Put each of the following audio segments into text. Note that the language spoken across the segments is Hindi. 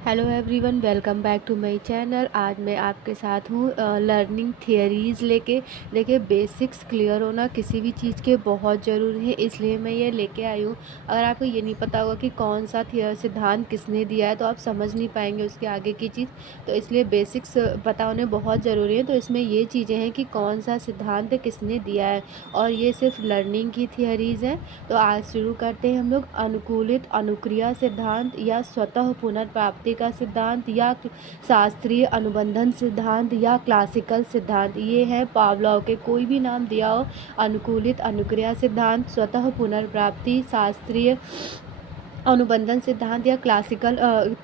Hello everyone, welcome back to my channel. आज मैं आपके साथ हूँ लर्निंग थियरीज़ लेके। देखिए, बेसिक्स क्लियर होना किसी भी चीज़ के बहुत ज़रूरी है, इसलिए मैं ये लेके आई हूँ। अगर आपको ये नहीं पता होगा कि कौन सा सिद्धांत किसने दिया है तो आप समझ नहीं पाएंगे उसके आगे की चीज़। तो इसलिए बेसिक्स पता होने बहुत ज़रूरी है। तो इसमें ये चीज़ें हैं कि कौन सा सिद्धांत किसने दिया है, और ये सिर्फ लर्निंग की थियरीज़ हैं। तो आज शुरू करते हैं हम लोग अनुकूलित अनुक्रिया सिद्धांत, या स्वतः पुनर्प्राप्ति का सिद्धांत, या शास्त्रीय अनुबंधन सिद्धांत, या क्लासिकल सिद्धांत। ये है पावलोव के, कोई भी नाम दिया हो। अनुकूलित अनुक्रिया सिद्धांत, स्वतः पुनर्प्राप्ति, शास्त्रीय अनुबंधन सिद्धांत या क्लासिकल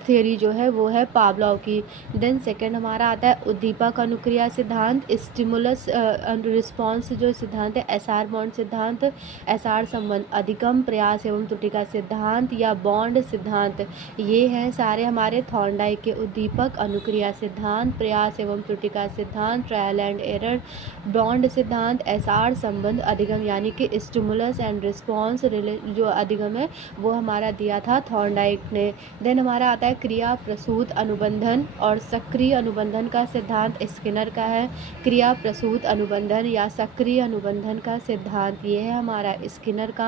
थ्योरी जो है वो है पावलोव की। देन सेकंड हमारा आता है उद्दीपक अनुक्रिया सिद्धांत, स्टिमुलस रिस्पॉन्स जो सिद्धांत है, एसआर बॉन्ड सिद्धांत, एसआर संबंध अधिगम, प्रयास एवं त्रुटि का सिद्धांत, या बॉन्ड सिद्धांत। ये हैं सारे हमारे थॉर्नडाइक के उद्दीपक अनुक्रिया सिद्धांत, प्रयास एवं त्रुटि का सिद्धांत, ट्रायल एंड एरर, बॉन्ड सिद्धांत, एसआर संबंध अधिगम यानी कि स्टिमुलस एंड रिस्पॉन्स जो अधिगम है वो हमारा दिया था थॉर्नडाइक ने। देन हमारा आता है क्रिया प्रसूत अनुबंधन और सक्रिय अनुबंधन का सिद्धांत, स्किनर का है। क्रिया प्रसूत अनुबंधन या सक्रिय अनुबंधन का सिद्धांत ये है हमारा स्किनर का।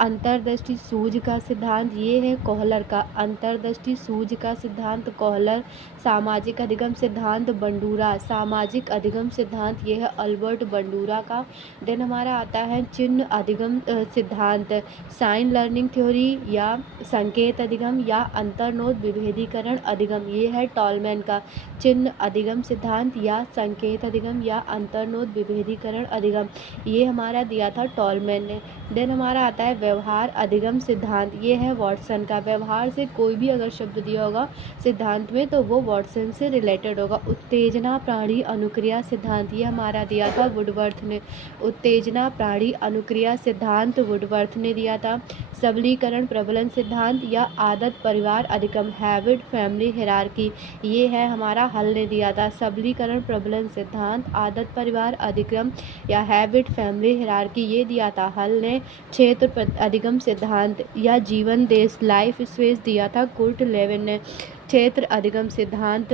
अंतर्दृष्टि सूझ का सिद्धांत ये है कोहलर का। अंतर्दृष्टि सूझ का सिद्धांत कोहलर। सामाजिक अधिगम सिद्धांत बंडूरा। सामाजिक अधिगम सिद्धांत ये है अल्बर्ट बंडूरा का। देन हमारा आता है चिन्ह अधिगम सिद्धांत, साइन लर्निंग थ्योरी, या संकेत अधिगम, या अंतर्नोद विभेदीकरण अधिगम, ये है टॉलमैन का। चिन्ह अधिगम सिद्धांत, या संकेत अधिगम, या अंतर्नोद विभेदीकरण अधिगम, ये हमारा दिया था टॉलमैन ने। देन हमारा आता है व्यवहार अधिगम सिद्धांत, ये है वॉटसन का। व्यवहार से कोई भी अगर शब्द दिया होगा सिद्धांत में तो वो वॉटसन से रिलेटेड होगा। उत्तेजना प्राणी अनुक्रिया सिद्धांत, ये हमारा दिया था वुडवर्थ ने। उत्तेजना प्राणी अनुक्रिया सिद्धांत वुडवर्थ ने दिया था। सबलीकरण प्रबलन सिद्धांत, या आदत परिवार अधिगम, हैबिट फैमिली हिरार्की, ये है हमारा हल ने दिया था। सबलीकरण प्रबलन सिद्धांत, आदत परिवार अधिगम, या हैबिट फैमिली हिरार्की, ये दिया था हल ने। क्षेत्र अधिगम सिद्धांत या जीवन देश लाइफ स्पेस दिया था कुर्ट लेविन ने। क्षेत्र अधिगम सिद्धांत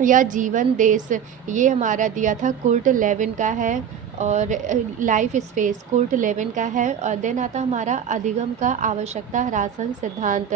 या जीवन देश ये हमारा दिया था कुर्ट लेविन का है। और लाइफ स्पेस कुर्ट लेविन का है। और देन आता हमारा अधिगम का आवश्यकता ह्रासन सिद्धांत,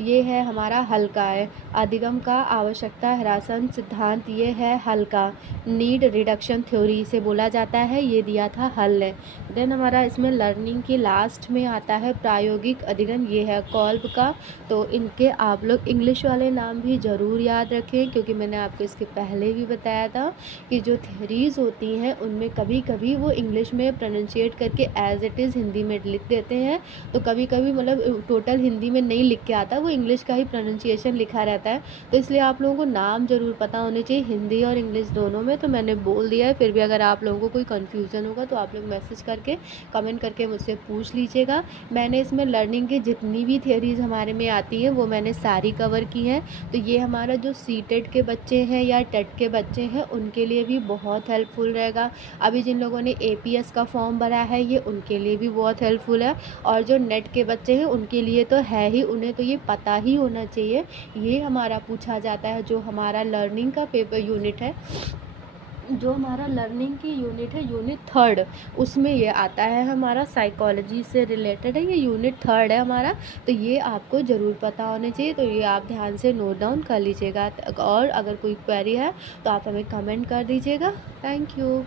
ये है हमारा हल का है। अधिगम का आवश्यकता ह्रासन सिद्धांत ये है हल का। नीड रिडक्शन थ्योरी से बोला जाता है, ये दिया था हल ने। देन हमारा इसमें लर्निंग की लास्ट में आता है प्रायोगिक अधिगम, ये है कॉल्ब का। तो इनके आप लोग इंग्लिश वाले नाम भी ज़रूर याद रखें, क्योंकि मैंने आपको इसके पहले भी बताया था कि जो थ्योरीज़ होती हैं उनमें कभी कभी वो इंग्लिश में प्रोनाउंशिएट करके एज इट इज़ हिंदी में लिख देते हैं। तो कभी कभी मतलब टोटल हिंदी में नहीं लिख के आता, वो इंग्लिश का ही प्रोनाउंसिएशन लिखा रहता है। तो इसलिए आप लोगों को नाम ज़रूर पता होने चाहिए, हिंदी और इंग्लिश दोनों में। तो मैंने बोल दिया है, फिर भी अगर आप लोगों को कोई कन्फ्यूज़न होगा तो आप लोग मैसेज करके कमेंट करके मुझसे पूछ लीजिएगा। मैंने इसमें लर्निंग की जितनी भी थियरीज़ हमारे में आती हैं वो मैंने सारी कवर की हैं। तो ये हमारा जो सीटेट के बच्चे हैं या टेट के बच्चे हैं उनके लिए भी बहुत हेल्पफुल रहेगा। अभी जिन लोगों ने एपीएस का फॉर्म भरा है ये उनके लिए भी बहुत हेल्पफुल है। और जो नेट के बच्चे हैं उनके लिए तो है ही, उन्हें तो ये पता ही होना चाहिए। ये हमारा पूछा जाता है, जो हमारा लर्निंग का पेपर यूनिट है, जो हमारा लर्निंग की यूनिट है यूनिट थर्ड, उसमें ये आता है हमारा साइकोलॉजी से रिलेटेड है, ये यूनिट थर्ड है हमारा। तो ये आपको ज़रूर पता होना चाहिए, तो ये आप ध्यान से नोट डाउन कर लीजिएगा। और अगर कोई क्वेरी है तो आप हमें कमेंट कर दीजिएगा। Thank you.